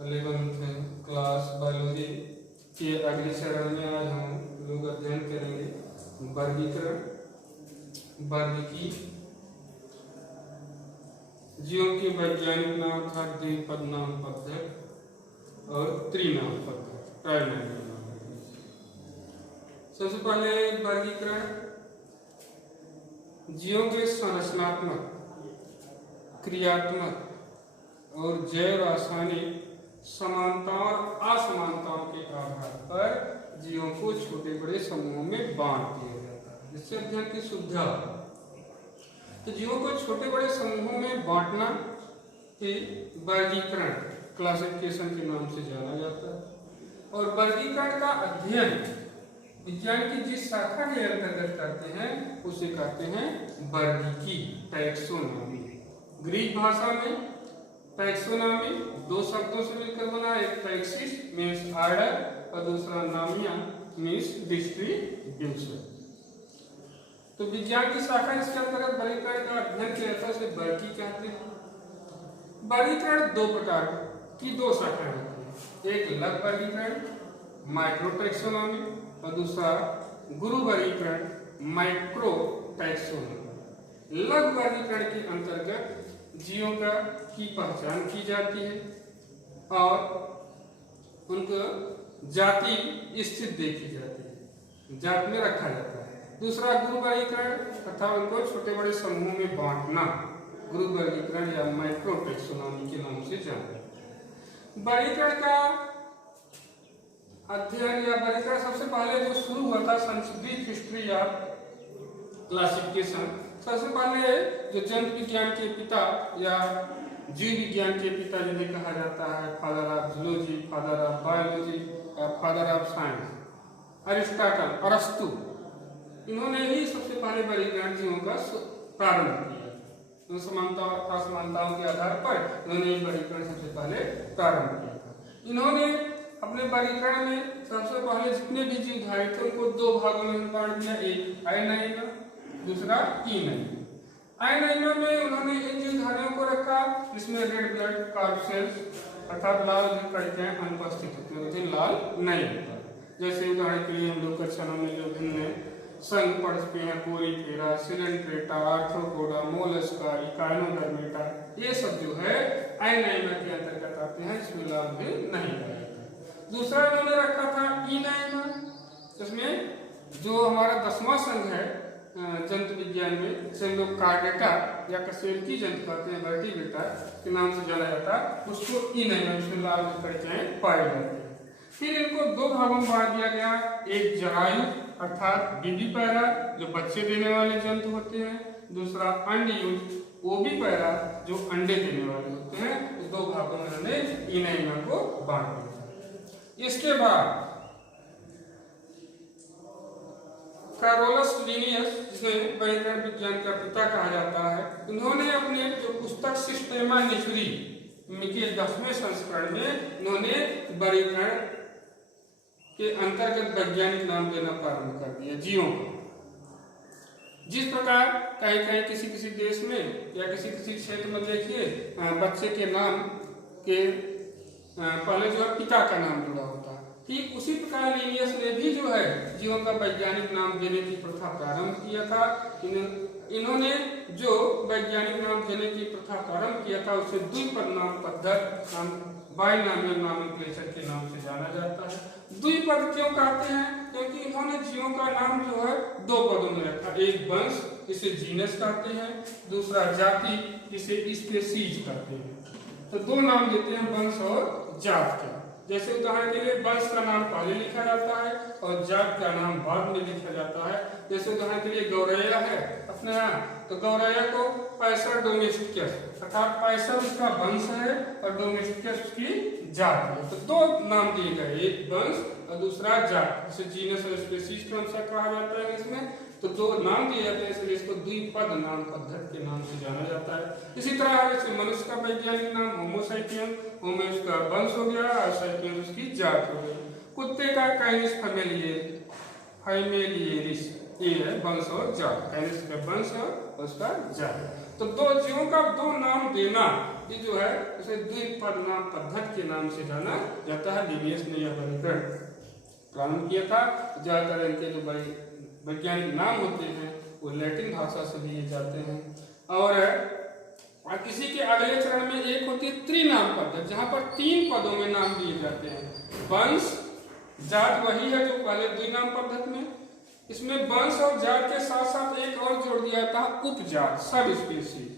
11th class biology के अगले चरण में आज हम लोग अध्ययन करेंगे वर्गीकरण, वर्गीकी, जीवों के वैज्ञानिक नाम था द्विपद नाम पद्धति और त्रिनाम पद्धति, ट्राइनामियल नाम पद्धति। सबसे पहले वर्गीकरण जीवों के संरचनात्मक, क्रियात्मक और जैव रासायनिक समानताओं और असमानताओं के आधार पर जीवों को छोटे बड़े समूहों में बांट दिया जाता है, जिससे अध्ययन की सुविधा हो। तो जीवों को छोटे बड़े समूहों में बांटना ही वर्गीकरण, क्लासिफिकेशन के नाम से जाना जाता है। और वर्गीकरण का अध्ययन विज्ञान की जिस शाखा के अंतर्गत करते हैं उसे कहते हैं वर्गीकी, टैक्सोनॉमी। ग्रीक भाषा में टैक्सोनॉमी दो शब्दों से मिलकर बना, एक टैक्सिस मीन्स ऑर्डर और दूसरा नामिया मीन्स डिस्ट्रीब्यूशन। तो विज्ञान की शाखा इसके अंतर्गत वर्गीकरण का अध्ययन किया जाता है, उसे वर्गी कहते हैं। वर्गीकरण दो प्रकार की दो शाखाएं होती हैं, एक लघु वर्गीकरण माइक्रोटैक्सोनॉमी और दूसरा गुरु वर्गीकरण माइक्रो टैक्सोनॉमी। लघु वर्गीकरण के अंतर्गत जीवों की पहचान की जाती है और उनको जाति स्थित देखी जाती है, जात में रखा जाता है। दूसरा गुरु वर्गीकरण तथा उनको छोटे बड़े समूहों में बांटना, गुरु वर्गीकरण या माइक्रो टैक्सोनॉमी के नाम से जाना जाता है। वर्गीकरण का अध्ययन या वर्गीकरण सबसे पहले जो शुरू हुआ था, संस्कृत हिस्ट्री या क्लासिफिकेशन। सबसे पहले जो जंतु विज्ञान के पिता या जीव विज्ञान के पिता जिन्हें कहा जाता है, father of zoology, father of biology, father of science, Aristotle, अरस्तु, इन्होंने ही सबसे पहले वर्गीकरण जीवों का प्रारंभ किया। तो समानता और असमानताओं के आधार पर इन्होंने वर्गीकरण सबसे पहले प्रारंभ किया था। इन्होंने अपने वर्गीकरण में सबसे पहले जितने भी जीवधारी थे उनको दो भागों में बांट दिया, एक आयनाइना, दूसरा ईनाइना। आयनाइना में उन्होंने इन जीवधारियों को रखा जिसमें रेड ब्लड कार्सेल्स अर्थात लाल कणिकाएं अनुपस्थित होती हैं, उसे लाल नहीं होता। जैसे उदाहरण के लिए हम लोग कक्षाओं में जो भिन्न संघ पढ़ चुके हैं, Porifera, Coelenterata, arthropoda, Mollusca, Echinodermata, ये सब जो है आयनाइना के अंतर्गत आते हैं, इसमें लाल भी नहीं होता। दूसरा इन्होंने रखा था ईनाइना, जिसमें जो हमारा 10वां संघ है जंतु विज्ञान में, जिसे हम लोग कार्डेटा या कशेरुकी जंतु कहते हैं, वर्टिब्रेटा के नाम से जाना जाता है, उसको ईनाइना, इसमें लाल कणिकाएं पाई जाती है। फिर इनको दो भागों में बांट दिया गया, एक जरायु अर्थात विविपैरा जो बच्चे देने वाले जंतु होते हैं, दूसरा अंडयुज ओविपैरा जो अंडे देने वाले होते हैं। इस दो भागों में उन्होंने ईनाइना को बांट दिया। इसके बाद कैरोलस लिनियस, जिसे वर्गीकरण विज्ञान का पिता कहा जाता है, उन्होंने अपने जो पुस्तक सिस्टेमा नेचुरी के 10वें संस्करण में उन्होंने वर्गीकरण के अंतर्गत वैज्ञानिक नाम देना प्रारंभ कर दिया जीवों को। जिस प्रकार कहीं कहीं किसी किसी देश में या किसी किसी क्षेत्र में देखिए बच्चे के नाम के पहले जो है पिता का नाम जुड़ा होता है, ठीक उसी प्रकार लिनियस ने भी जो है जीवों का वैज्ञानिक नाम देने की प्रथा प्रारंभ किया था। इन्होंने जो वैज्ञानिक नाम देने की प्रथा प्रारंभ किया था उसे द्विपद नाम पद्धति, बाइनॉमियल नॉमेनक्लेचर के नाम से जाना जाता है। द्विपद क्यों कहते हैं? क्योंकि इन्होंने जीवों का नाम जो है दो पदों में रखा, एक वंश जिसे जीनस कहते हैं, दूसरा जाति जिसे स्पीशीज कहते हैं। तो दो नाम देते हैं वंश और जात का। जैसे उदाहरण के लिए वंश का नाम पहले लिखा जाता है और जात का नाम बाद में लिखा जाता है। जैसे उदाहरण के लिए गौरैया है अपने यहाँ, तो गौरैया को पैसर डोमेस्टिकस अर्थात पैसर उसका वंश है और डोमेस्टिकस उसकी जात है। तो दो नाम दिए गए, एक वंश और दूसरा जात, जिसे जीनस और स्पीशीज के अनुसार कहा जाता है इसमें। तो दो नाम दिए जाते हैं, इसलिए इसको द्विपद नाम पद्धति के नाम से जाना जाता है। इसी तरह जैसे मनुष्य का वैज्ञानिक नाम होमो सैपियन, होमो उसका वंश हो गया और सैपियन उसकी जात हो गई। कुत्ते का कैनिस फैमिलियरिस, ये है वंश और जात, कैनिस का वंश और उसका जात। तो दो जीवों का दो नाम देना ये जो है उसे द्विपद नाम पद्धति के नाम से जाना जाता है। लिनियस ने यह वर्गीकरण प्रारंभ किया था। ज्यादातर इनके जो बड़े वैज्ञानिक नाम होते हैं वो लैटिन भाषा से लिए जाते हैं। और इसी के अगले चरण में एक होती है त्रिनाम पद्धति, जहां पर 3 पदों में नाम दिए जाते हैं। वंश जात वही है जो पहले द्विनाम पद्धति में, इसमें वंश और जात के साथ साथ एक और जोड़ दिया था उपजात, सब स्पीशीज।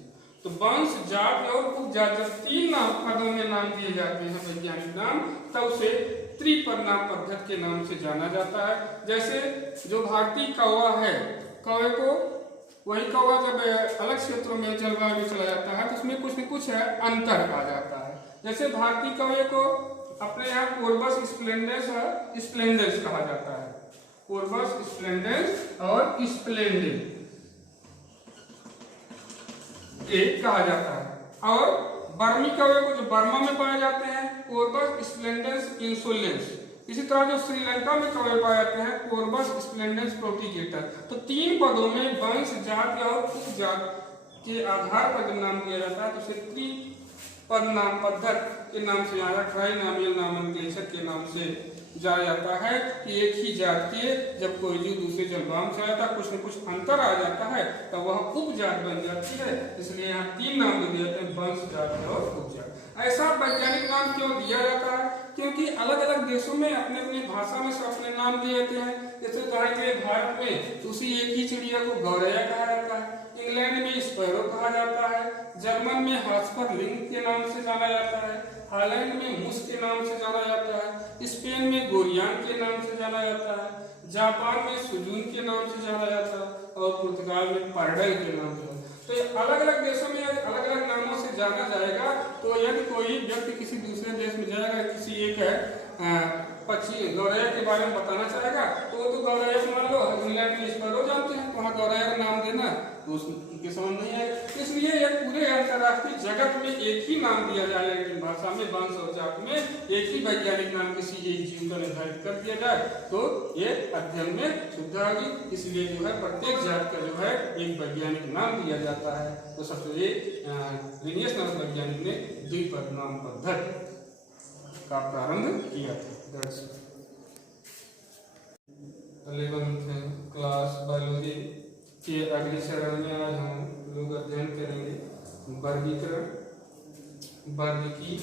तो वंश जात और उपजात जब 3 पदों में नाम दिए जाते हैं वैज्ञानिक नाम, तब उसे त्रिपद नाम पद्धति के नाम से जाना जाता है। जैसे जो भारतीय कौवा है, कौवे को वही कौवा जब अलग क्षेत्रों में जलवायु में चला जाता है तो उसमें कुछ न कुछ अंतर आ जाता है। जैसे भारतीय कौवे को अपने यहाँ कोरबस स्प्लेंडेंस कहा जाता है, कोरबस स्प्लेंडेंस और स्प्लेंडेंस एक कहा जाता है। और बर्मी कौवे को जो बर्मा में पाए जाते हैं कोरबस स्प्लेंडेंस इंसोलेंस। इसी तरह जो श्रीलंका में कौवे पाए जाते हैं कोरबस स्प्लेंडेंस प्रोटिगेटर। तो 3 पदों में वंश जात और उपजात के आधार पर जब नाम दिया जाता है तो उसे त्रिपद नाम पद्धति के नाम से जाना, ट्राइनॉमियल नॉमेनक्लेचर के नाम से जाना जाता है कि एक ही जात के जब कोई जीव दूसरे जलवायु में चला जाता है कुछ न कुछ अंतर आ जाता है तो वह उपजात बन जाती है। इसलिए यहाँ 3 नाम दिए जाते हैं, वंश जात और उपजात। ऐसा वैज्ञानिक नाम क्यों दिया जाता है? क्योंकि अलग अलग देशों में अपने अपनी भाषा में सब अपने नाम दिए जाते हैं। जैसे उदाहरण के भारत में उसी एक ही चिड़िया को गौरैया कहा जाता है, इंग्लैंड में स्पैरो कहा जाता है, जर्मन में हास्परलिंग के नाम से जाना जाता है, हॉलैंड में मूस के नाम से जाना जाता है, स्पेन में गोरियान के नाम से जाना जाता है, जापान में सुजून के नाम से जाना जाता है और पुर्तगाल में पार्डल के नाम से। तो अलग अलग देशों में अलग अलग नामों से जाना जाएगा। तो यदि कोई व्यक्ति किसी दूसरे देश में जाएगा, किसी एक पक्षी गौरैया के बारे में बताना चाहेगा तो वो तो गौरैया से मान लो इंग्लैंड में स्पैरो जानते हैं, वहाँ गौरैया का नाम देना तो उसके समझ नहीं आएगा। इसलिए यह पूरे अंतर्राष्ट्रीय जगत में एक ही नाम दिया जाए, लैटिन भाषा में वंश और जात में एक ही वैज्ञानिक नाम किसी एक जीव का निर्धारित कर दिया जाए तो ये अध्ययन में सुविधा होगी। इसलिए जो है प्रत्येक जात का जो है एक वैज्ञानिक नाम दिया जाता है। तो सबसे लिनियस नामक वैज्ञानिक ने द्विपद नाम पद्धति का प्रारंभ किया था। 11th क्लास बायोलॉजी के अगले चरण में आज हम लोग अध्ययन करेंगे वर्गीकरण, वर्गीकी,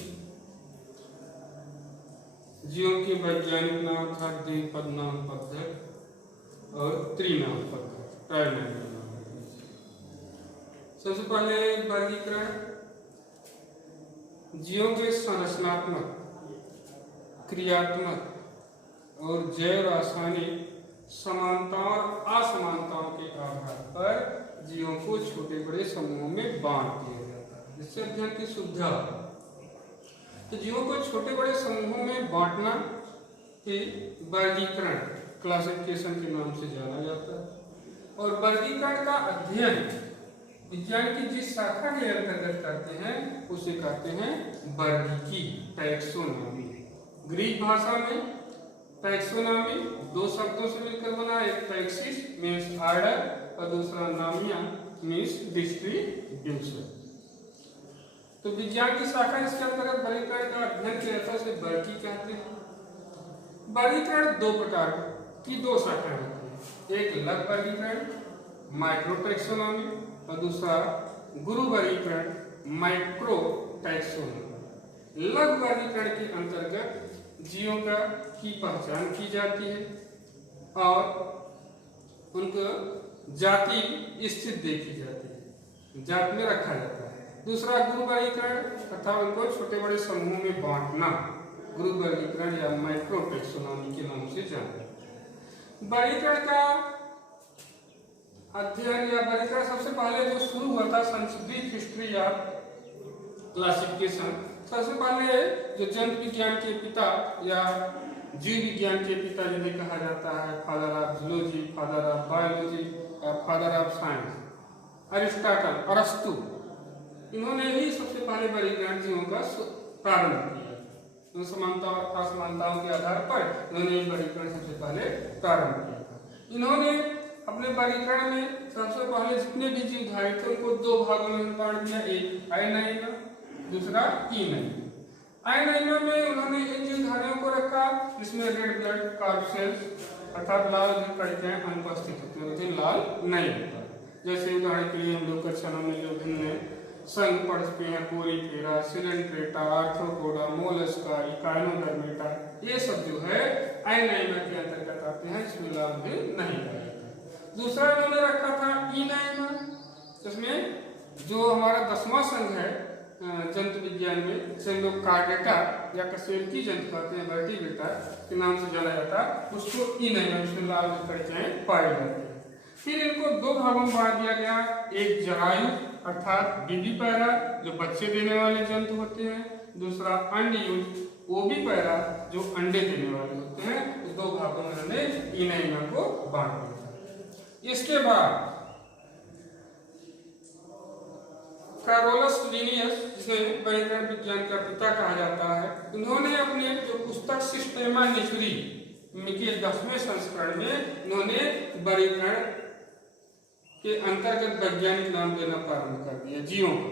जीवों के वैज्ञानिक नाम अर्थात द्विपद नाम पद्धति और त्रिनाम पद्धति, ट्राइनॉमियल नाम। सबसे पहले वर्गीकरण जीवों के संरचनात्मक, क्रियात्मक और जैव रासायनिक समानताओं और असमानताओं के आधार पर जीवों को छोटे बड़े समूहों में बांट दिया जाता है, जिससे अध्ययन की सुविधा है। तो जीवों को छोटे बड़े समूहों में बांटना ही वर्गीकरण, क्लासिफिकेशन के नाम से जाना जाता है। और वर्गीकरण का अध्ययन विज्ञान की जिस शाखा के अंतर्गत करते हैं उसे कहते हैं वर्गीकी, टैक्सोनॉमी। ग्रीक भाषा में टैक्सोनॉमी 2 शब्दों से मिलकर बना, एक टैक्सिस मीन्स ऑर्डर और दूसरा नामिया मीन्स डिस्ट्रीब्यूशन। तो विज्ञान की शाखा इसके अंतर्गत वर्गीकरण का अध्ययन किया जाता है, उसे वर्गी कहते हैं। वर्गीकरण 2 प्रकार की 2 शाखाएं होती है, एक लघु वर्गीकरण माइक्रो टैक्सोनॉमी और दूसरा गुरु वर्गीकरण माइक्रो टैक्सोनॉमी। लघु वर्गीकरण के अंतर्गत जीवों की पहचान की जाती है और उनको जाति स्थिति देखी जाती है, जात में रखा जाता है। दूसरा गुरु वर्गीकरण अर्थात उनको छोटे बड़े समूहों में बांटना, गुरु वर्गीकरण या माइक्रो टैक्सोनॉमी के नाम से जाना। वर्गीकरण का अध्ययन या वर्गीकरण सबसे पहले जो शुरू हुआ था संस्कृत हिस्ट्री या क्लासिफिकेशन। सबसे पहले जो जंतु विज्ञान के पिता या जीव विज्ञान के पिता जिन्हें कहा जाता है father of zoology, father of biology, father of science, Aristotle, अरस्तु, इन्होंने ही सबसे पहले वर्गीकरण जीवों का प्रारंभ किया। समानता और असमानताओं के आधार पर इन्होंने वर्गीकरण सबसे पहले प्रारंभ किया था। इन्होंने अपने वर्गीकरण में सबसे पहले जितने भी जीव धारित थे उनको 2 भागों में बांट दिया, एक आयनाइन दूसरा इनैमा। आइनैमा में उन्होंने इन जीवधारियों को रखा जिसमें रेड ब्लड कार्सेल्स अर्थात लाल कणिकाएं अनुपस्थित होती होती लाल नहीं होता। जैसे उदाहरण के लिए हम लोग कक्षा में जो भिन्न संघ पढ़ चुके हैं, Porifera, Coelenterata, arthropoda, Mollusca, Echinodermata, ये सब जो है आइनैमा के अंतर्गत आते हैं, इसमें लाल भी नहीं पाया जाता। दूसरा इन्होंने रखा था इनैमा, जिसमें जो हमारा 10वां संघ है जंतु विज्ञान में, जिसे हम लोग कार्डेटा या कशेरुकी जंतु कहते हैं, वर्टिब्रेटा के नाम से जाना जाता है, उसको इनैमा, इसमें लाल कणिकाएं पाई जाती है। फिर इनको दो भागों में बांट दिया गया, एक जरायु अर्थात विविपैरा जो बच्चे देने वाले जंतु होते हैं, दूसरा अंडयुज ओविपैरा जो अंडे देने वाले होते हैं। तो दो भागों में हमने इनैमा को बांट दिया। इसके बाद कैरोलस लिनियस, जिसे वर्गीकरण विज्ञान का पिता कहा जाता है, उन्होंने अपने जो पुस्तक सिस्टेमा नेचुरी के 10वें संस्करण में उन्होंने वर्गीकरण के अंतर्गत वैज्ञानिक नाम देना प्रारंभ कर दिया जीवों को।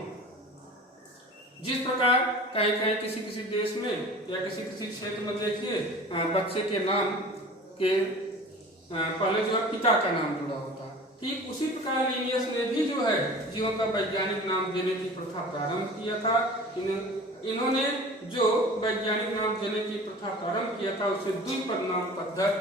जिस प्रकार कहीं किसी किसी देश में या किसी किसी क्षेत्र में देखिए बच्चे के नाम के पहले जो है पिता का नाम जुड़ा होता है, ठीक उसी प्रकार लिनियस ने भी जो है जीवों का वैज्ञानिक नाम देने की प्रथा प्रारंभ किया था। इन्होंने जो वैज्ञानिक नाम देने की प्रथा प्रारंभ किया था उसे द्विपद नाम पद्धत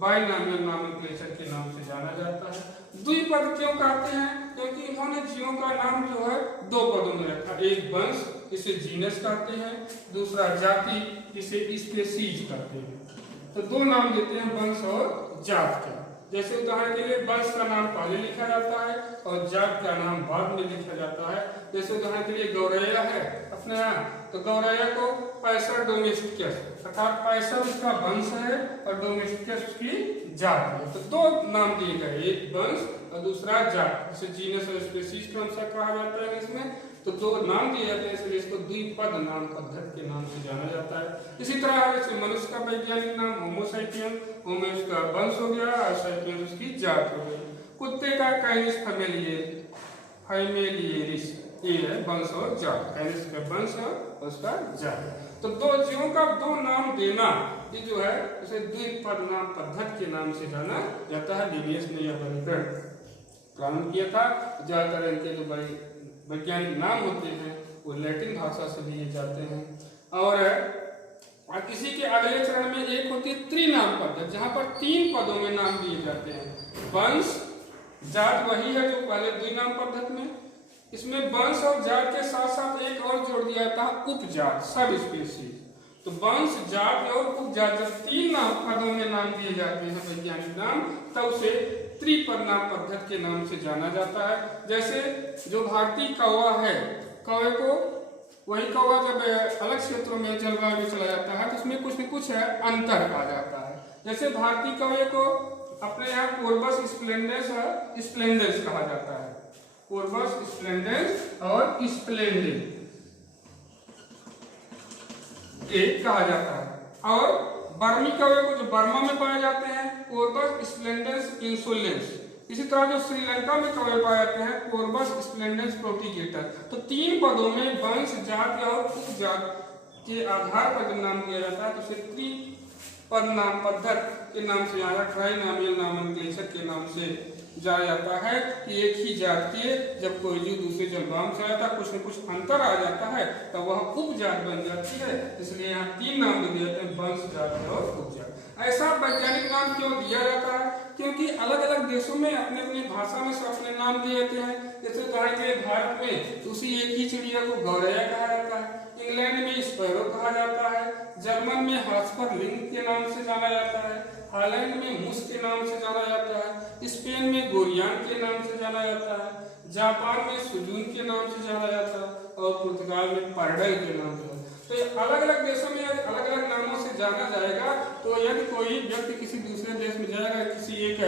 बाइनॉमियल नॉमेनक्लेचर के नाम से जाना जाता है। द्विपद क्यों कहते हैं? क्योंकि इन्होंने जीवों का नाम जो है दो पदों में रखा, एक वंश इसे जीनस कहते हैं, दूसरा जाति इसे स्पीशीज कहते हैं। तो दो नाम देते हैं वंश और जात का। जैसे उदाहरण के लिए वंश का नाम पहले लिखा जाता है और जात का नाम बाद में लिखा जाता है। जैसे उदाहरण के लिए गौरैया है अपने यहाँ, तो गौरैया को पैसर डोमेस्टिकस अर्थात पैसर उसका वंश है और डोमेस्टिकस उसकी जात है। तो दो नाम दिए गए, एक वंश और दूसरा जात, जिसे जीनस और स्पीशीज के अनुसार कहा जाता है इसमें। तो दो नाम दिए जाते हैं, इसलिए इसको द्विपद नाम पद्धति के नाम से जाना जाता है। इसी तरह जैसे मनुष्य का वैज्ञानिक नाम होमो सैपियन, होमो उसका वंश हो गया और सैपियन उसकी जात हो गई। कुत्ते का कैनिस फैमिलियरिस ये है वंश और जात, कैनिस का वंश और उसका जात। तो दो जीवों का दो नाम देना ये जो है उसे द्विपद नाम पद्धति के नाम से जाना जाता है। लिनियस ने यह वर्गीकरण प्रारंभ किया था। ज्यादातर इनके जो वैज्ञानिक नाम होते हैं वो लैटिन भाषा से लिए जाते हैं। और इसी के अगले चरण में एक होती है त्रिनाम पद्धति, जहां पर 3 पदों में नाम दिए जाते हैं। वंश जात वही है जो पहले द्विनाम पद्धति में, इसमें वंश और जात के साथ साथ एक और जोड़ दिया जाता है उपजात, सब स्पीशीज। तो वंश जात और उपजात जब 3 पदों में नाम दिए जाते हैं वैज्ञानिक नाम, तब उसे त्रिपद नाम पद्धति के नाम से जाना जाता है। जैसे जो भारतीय कौवा है, कौवे को वही कौवा जब अलग क्षेत्रों में जलवायु में चला जाता है तो उसमें कुछ न कुछ है अंतर आ जाता है। जैसे भारतीय कौवे को अपने यहाँ कोर्बस स्प्लेंडेंस कहा जाता है, कोर्बस स्प्लेंडेंस और स्प्लेंडेड एक कहा जाता है। और बर्मी कौवे को जो बर्मा में पाए जाते हैं कोर्बस स्प्लेंडेंस इंसोलेंस। इसी तरह जो श्रीलंका में कौवे पाए जाते हैं कोर्बस स्प्लेंडेंस प्रोटिगेटर। तो 3 पदों में वंश जात और उपजात के आधार पर जब नाम दिया जाता है तो उसे त्रिपद नाम पद्धति के नाम से या ट्राइनॉमियल नॉमेनक्लेचर के नाम से जाना जाता है कि एक ही जात के जब कोई जीव दूसरे जलवायु में चला जाता है कुछ न कुछ अंतर आ जाता है तब वह उपजात बन जाती है। इसलिए यहाँ 3 नाम दिए जाते हैं, वंश जात और उपजात। ऐसा वैज्ञानिक नाम क्यों दिया जाता है? क्योंकि अलग अलग देशों में अपने अपनी भाषा में सब अपने नाम दिए जाते हैं। जैसे उदाहरण के लिए भारत में उसी एक ही चिड़िया को गौरैया कहा जाता है, इंग्लैंड में स्पैरो कहा जाता है, जर्मन में हास्परलिंग के नाम से जाना जाता है, हॉलैंड में मूस के नाम से जाना जाता है, स्पेन में गोरियान के नाम से जाना जाता है, जापान में सुजून के नाम से जाना जाता है और पुर्तगाल में पार्डल के नाम से। तो अलग अलग देशों में अलग अलग नामों से जाना जाएगा। तो यदि कोई व्यक्ति किसी दूसरे देश में जाएगा, किसी एक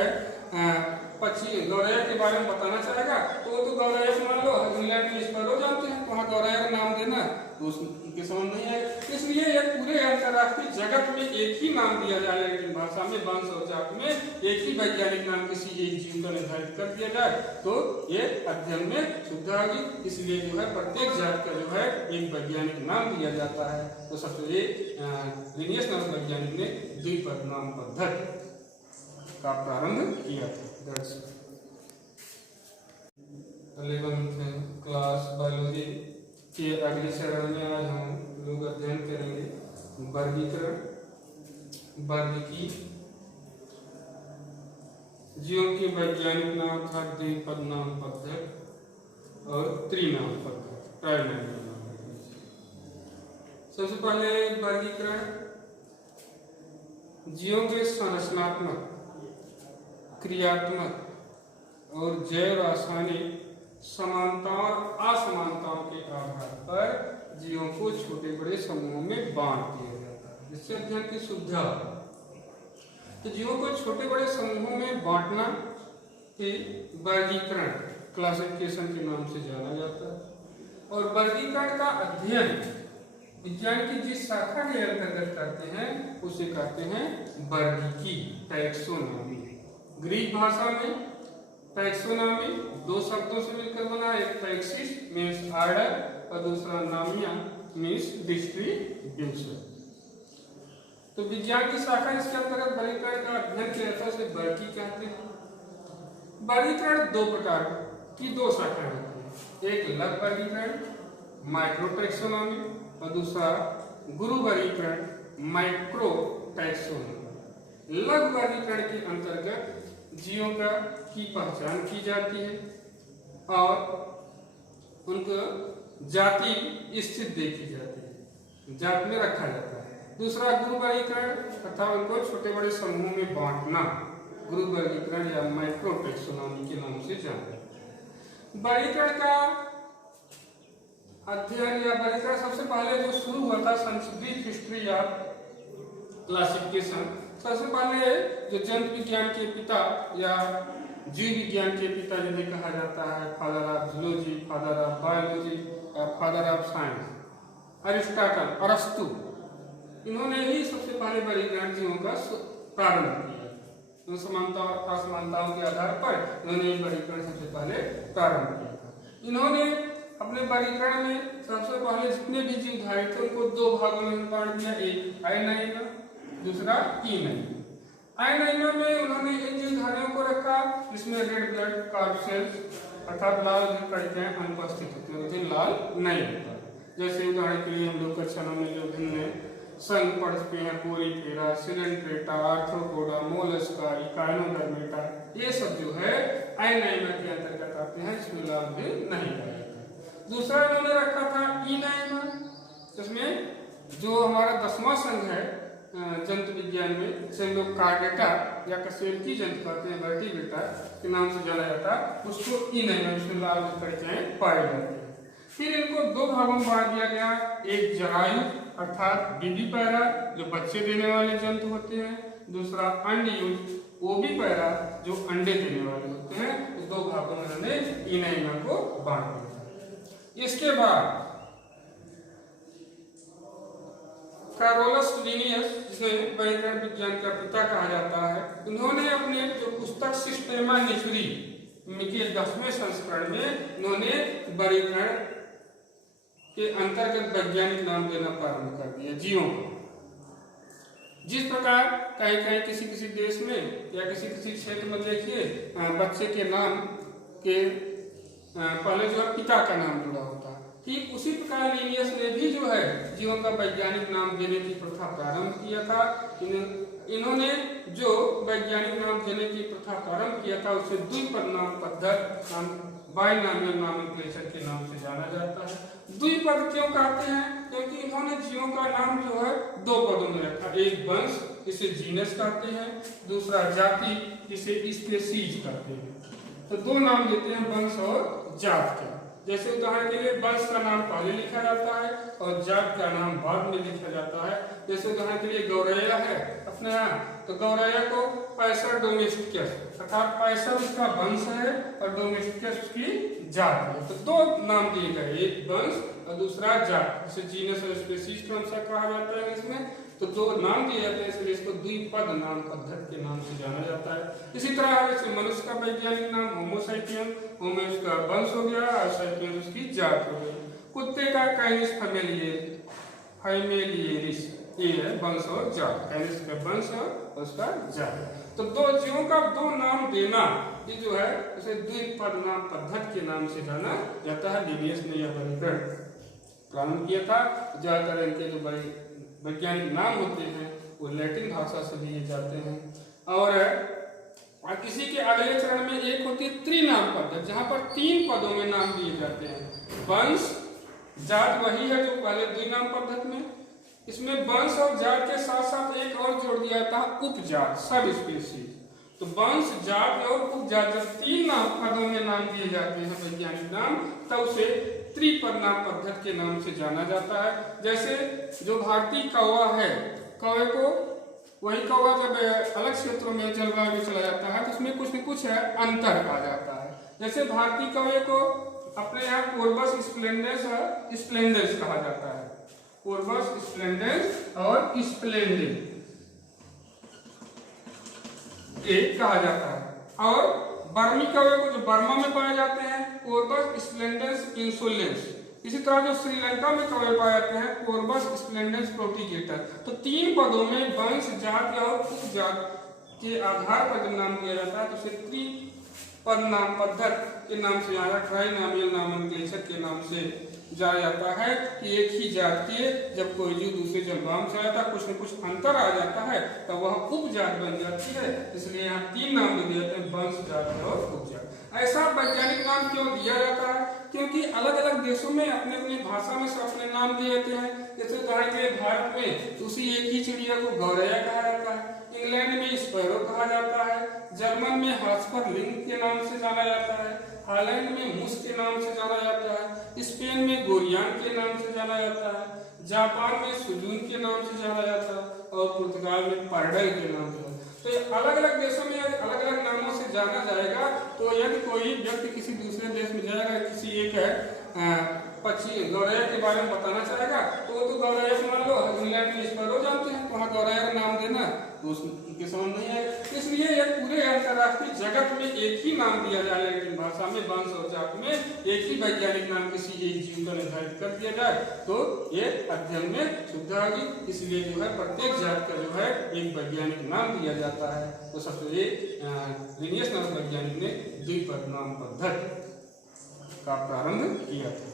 पक्षी गौरैया के बारे में बताना चाहेगा तो वो तो गौरैया मान लो इंग्लैंड में स्पैरो जानते हैं, वहाँ गौरैया का नाम देना तो उनके समझ नहीं आएगा। इसलिए एक पूरे कर रहा है कि जगत में एक ही नाम दिया जाए, लेकिन भाषा में वंश और जात में एक ही वैज्ञानिक नाम किसी एक जीव का निर्धारित कर दिया जाए तो ये अध्ययन में सुविधा होगी। इसलिए जो है प्रत्येक जात का जो है एक वैज्ञानिक नाम दिया जाता है। तो सबसे लिनियस नाम वैज्ञानिक ने द्विपद नाम पद्धति का प्रारंभ किया था। 11th क्लास बायोलॉजी के अगले चरण में आज हम लोग अध्ययन करेंगे वर्गीकरण, वर्गीकी, जीवों के वैज्ञानिक नाम था द्विपद नाम पद्धति और त्रिनाम पद्धति, ट्राइनामियल नाम पद्धति। सबसे पहले वर्गीकरण, जीवों के संरचनात्मक, क्रियात्मक और जैव रासायनिक समानताओं और असमानताओं के आधार पर जीवों को छोटे बड़े समूहों में बांट दिया जाता है, जिससे अध्ययन की सुविधा। तो जीवों को छोटे बड़े समूहों में बांटना ही वर्गीकरण, क्लासिफिकेशन के नाम से जाना जाता है। और वर्गीकरण का अध्ययन विज्ञान की जिस शाखा के अंतर्गत करते हैं उसे कहते हैं वर्गीकी, टैक्सोनॉमी। ग्रीक भाषा में टैक्सोनॉमी दो शब्दों से मिलकर बना, एक टैक्सिस मीन्स ऑर्डर और दूसरा नामिया मीन्स डिस्ट्रीब्यूशन। तो विज्ञान की शाखा इसके अंतर्गत वर्गीकरण का अध्ययन किया जाता है, उसे वर्गी कहते हैं। वर्गीकरण दो प्रकार की दो शाखाएं होती हैं, एक लघु वर्गीकरण माइक्रोटैक्सोनॉमी और दूसरा गुरु वर्गीकरण माइक्रोटैक्सोनॉमी। लघु वर्गीकरण के अंतर्गत जीवों का की पहचान की जाती है और उनको जाति स्थित देखी जाती है, जात में रखा जाता है। दूसरा गुरु वर्गीकरण तथा उनको छोटे बड़े समूहों में बांटना, गुरु वर्गीकरण या माइक्रोटैक्सोनॉमी के नाम से जाना जाता है। वर्गीकरण का अध्ययन या वर्गीकरण सबसे पहले जो शुरू हुआ था संस्कृत हिस्ट्री या क्लासिफिकेशन। सबसे पहले जो जंतु विज्ञान के पिता या जीव विज्ञान के पिता जिन्हें कहा जाता है, father of zoology, father of biology या फादर ऑफ साइंस, अरिस्टोटल, अरस्तु, इन्होंने ही सबसे पहले वर्गीकरण जीवों का प्रारंभ किया। समानता और असमानताओं के आधार पर इन्होंने वर्गीकरण सबसे पहले प्रारंभ किया था। इन्होंने अपने वर्गीकरण में सबसे पहले जितने भी जीव धारी थे उनको दो भागों में बांट दिया, एक आइनाइना दूसरा इनाइना। आइनाइना में उन्होंने इन जीवधारियों को रखा जिसमें रेड ब्लड कॉर्पसेल्स अर्थात लाल कणिकाएं अनुपस्थित होती हैं, उन्हें लाल नहीं होता। जैसे उदाहरण के लिए हम लोग कक्षा में जो भिन्न संघ पढ़ चुके हैं, Porifera, Coelenterata, arthropoda, Mollusca, Echinodermata, ये सब जो है आइनाइना के अंतर्गत आते हैं, जिसमें लाल भी नहीं पाया जाता। दूसरा इन्होंने रखा था इनाइना, जिसमें जो हमारा 10वां संघ है जंतु विज्ञान में, जिसे हम लोग कार्डेटा या कशेरुकी जंतु कहते हैं, वर्टिब्रेटा के नाम से जाना जाता है, उसको इनाइना, उसमें लाल कणिकाएं पाई जाती है। फिर इनको दो भागों में बांट दिया गया, एक जरायु अर्थात विविपैरा जो बच्चे देने वाले जंतु होते हैं, दूसरा अंडयुज ओविपैरा जो अंडे देने वाले होते हैं। इस दो भागों में उन्होंने इनाइना को बांट दिया। इसके बाद कैरोलस लिनियस, जिसे वर्गीकरण विज्ञान का पिता कहा जाता है, उन्होंने अपने जो पुस्तक सिस्टेमा नेचुरी के 10वें संस्करण में उन्होंने वर्गीकरण के अंतर्गत वैज्ञानिक नाम देना प्रारंभ कर दिया जीवों को। जिस प्रकार कहीं कहीं किसी किसी देश में या किसी किसी क्षेत्र में देखिए बच्चे के नाम के पहले जो है पिता का नाम जुड़ा होता है, ठीक उसी प्रकार लिनियस ने भी जो है जीवों का वैज्ञानिक नाम देने की प्रथा प्रारंभ किया था। इन्होंने जो वैज्ञानिक नाम देने की प्रथा प्रारंभ किया था उसे द्विपद नाम पद्धति नाम बाइनॉमियल नॉमेनक्लेचर के नाम से जाना जाता है। द्विपद क्यों कहते हैं? क्योंकि इन्होंने जीवों का नाम जो है दो पदों में रखा, एक वंश जिसे जीनस कहते हैं, दूसरा जाति जिसे स्पीशीज कहते हैं। तो दो नाम देते हैं वंश और जात के। जैसे उदाहरण के लिए वंश का नाम पहले लिखा जाता है और जात का नाम बाद में लिखा जाता है। जैसे उदाहरण के लिए गौरैया है अपने यहाँ, तो गौरैया को पैसर डोमेस्टिकस अर्थात पैसर उसका वंश है और डोमेस्टिकस उसकी जात है। तो दो नाम दिए गए, एक वंश और दूसरा जात, जिसे जीनस और स्पीशीज कौन सा कहा जाता है इसमें, तो दो नाम दिए जाते हैं, इसलिए इसको द्विपद नाम पद्धति के नाम से जाना जाता है। इसी तरह जैसे मनुष्य का वैज्ञानिक नाम होमो सैपियन, होमो उसका वंश हो गया और सैपियन उसकी जात हो गई। कुत्ते का कैनिस फैमिलियरिस, ये है वंश और जात, कैनिस का वंश और उसका जात। तो दो जीवों का दो नाम देना, ये जो है उसे द्विपद नाम पद्धति के नाम से जाना जाता है। लिनियस ने यह वर्गीकरण प्रारंभ किया था। ज्यादातर इनके जो वैज्ञानिक नाम होते हैं वो लैटिन भाषा से लिए जाते हैं। और किसी के अगले चरण में एक होती है त्रिनाम पद्धति, जहां पर 3 पदों में नाम दिए जाते हैं। वंश जात वही है जो पहले द्विनाम पद्धति में, इसमें वंश और जात के साथ साथ एक और जोड़ दिया जाता है उपजात, सब स्पीशीज। तो वंश जात और उपजात जब 3 नाम पदों में नाम दिए जाते हैं वैज्ञानिक नाम, तब उसे त्रिपद नाम पद्धति के नाम से जाना जाता है। जैसे जो भारतीय कौवा है, कौवे को वही कौवा जब अलग क्षेत्रों में जलवायु में चला जाता है तो उसमें कुछ न कुछ है अंतर आ जाता है। जैसे भारतीय कौवे को अपने यहाँ कोर्बस स्प्लेंडेंस कहा जाता है, कोर्बस स्प्लेंडेंस और स्प्लेंडेड एक कहा जाता है। और बर्मी कौवे को जो बर्मा में पाए जाते हैं कोर्बस स्प्लेंडेंस इंसोलेंस। इसी तरह जो श्रीलंका में कौवे पाए जाते हैं कोर्बस स्प्लेंडेंस प्रोटिगेटर। तो 3 पदों में वंश जात और उपजात के आधार पर जब नाम दिया जाता है तो उसे त्रिपद नाम पद्धति के नाम से या ट्राइनॉमियल नॉमेनक्लेचर के नाम से जाना जाता है कि एक ही जात के जब कोई जीव दूसरे जलवायु में चला जाता है, कुछ न कुछ अंतर आ जाता है, तो वह उपजात बन जाती है। इसलिए यहाँ 3 नाम दिए जाते हैं, वंश जात और उपजात। ऐसा वैज्ञानिक नाम क्यों दिया जाता है? क्योंकि अलग अलग देशों में अपने अपनी भाषा में से अपने नाम दिए जाते हैं। जैसे उदाहरण के भारत में उसी एक ही चिड़िया को गौरैया कहा जाता है, इंग्लैंड में स्पैरो कहा जाता है, जर्मन में हास्परलिंग के नाम से जाना जाता है, हॉलैंड में मूस के नाम से जाना जाता है, स्पेन में गोरियान के नाम से जाना जाता है, जापान में सुजून के नाम से जाना जाता है और पुर्तगाल में पार्डल के नाम से। तो अलग अलग देशों में अलग अलग नामों से जाना जाएगा। तो यदि कोई व्यक्ति किसी दूसरे देश में जाएगा, किसी एक पक्षी गौरैया के बारे में बताना चाहेगा तो वो तो गौरैया से मान लो इंग्लैंड में स्पैरो जानते हैं, तो वहाँ गौरैया का नाम देना तो उनके समझ नहीं आएगा। इसलिए यह पूरे अंतर्राष्ट्रीय जगत में एक ही नाम दिया जाए, लेकिन भाषा में वंश और जात में एक ही वैज्ञानिक नाम किसी एक जीव का निर्धारित कर दिया जाए तो ये अध्ययन में सुविधा होगी। इसलिए जो है प्रत्येक जात का जो है एक वैज्ञानिक नाम दिया जाता है। तो सबसे लिनियस नामक वैज्ञानिक ने द्विपद नाम पद्धति का प्रारंभ किया था।